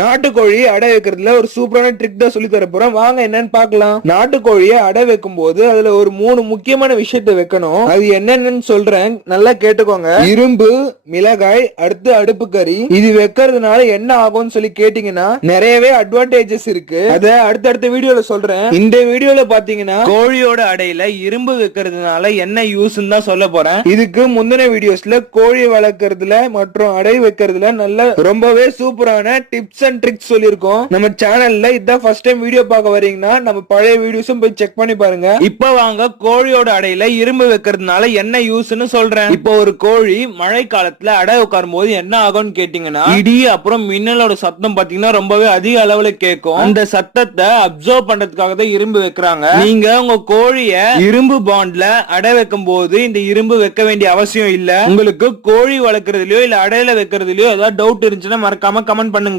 நாட்டுக்கோழி அடை வைக்கிறதுல ஒரு சூப்பரான ட்ரிக் தான் சொல்லி தர போறேன். வாங்க என்னன்னு பார்க்கலாம். நாட்டுக்கோழியை அடை வைக்கும் போது அதுல ஒரு மூணு முக்கியமான விஷயத்தை வைக்கணும். அது என்னென்னு சொல்றேன். நல்லா கேட்டுக்கோங்க. இரும்பு மிளகாய் அடுத்து அடுப்பு கறி. இது வைக்கிறதுனால என்ன ஆகும்னு சொல்லி கேட்டீங்கன்னா நிறையவே அட்வான்டேஜஸ் இருக்கு. அத அடுத்தடுத்த வீடியோல சொல்றேன். இந்த வீடியோல பாத்தீங்கன்னா கோழியோட அடையில இரும்பு வைக்கிறதுனால என்ன யூஸ் தான் சொல்ல போறேன். இதுக்கு முந்தின வீடியோஸ்ல கோழி வளர்க்கறதுல மற்றும் அடை வைக்கிறதுல நல்ல ரொம்பவே சூப்பரான டிப்ஸ் அண்ட் ட்ரிக்ஸ் சொல்லியிருக்கோம். நம்ம சேனல்ல இதான் ஃபர்ஸ்ட் டைம் வீடியோ பார்க்க வரீங்கன்னா நம்ம பழைய வீடியோஸும் போய் செக் பண்ணி பாருங்க. இப்ப வாங்க கோழியோட அடையில இரும்பு வைக்கிறதுனால என்ன யூஸ்னு சொல்றேன். இப்போ ஒரு கோழி மழை காலத்துல அடை உட்காரும் போது என்ன ஆகும்னு கேட்டீங்கன்னா இடி அப்புறம் மின்னலோட சத்தம் பாத்தீங்கன்னா ரொம்பவே அதிக அளவுல கேட்கும். அந்த சத்தத்தை அப்சர்வ் பண்றதுக்காக தான் இரும்பு வைக்கிறாங்க. நீங்க உங்க கோழிய இரும்பு பாண்ட்ல அடை வைக்கும் போது இந்த இரும்பு வைக்க வேண்டிய அவசியம் இல்ல. உங்களுக்கு கோழி வளர்க்கறதுலயோ இல்ல அடையில வைக்கிறதுலயோ ஏதாவது டவுட் இருந்துச்சுன்னா மறக்காம கமெண்ட் பண்ணுங்க.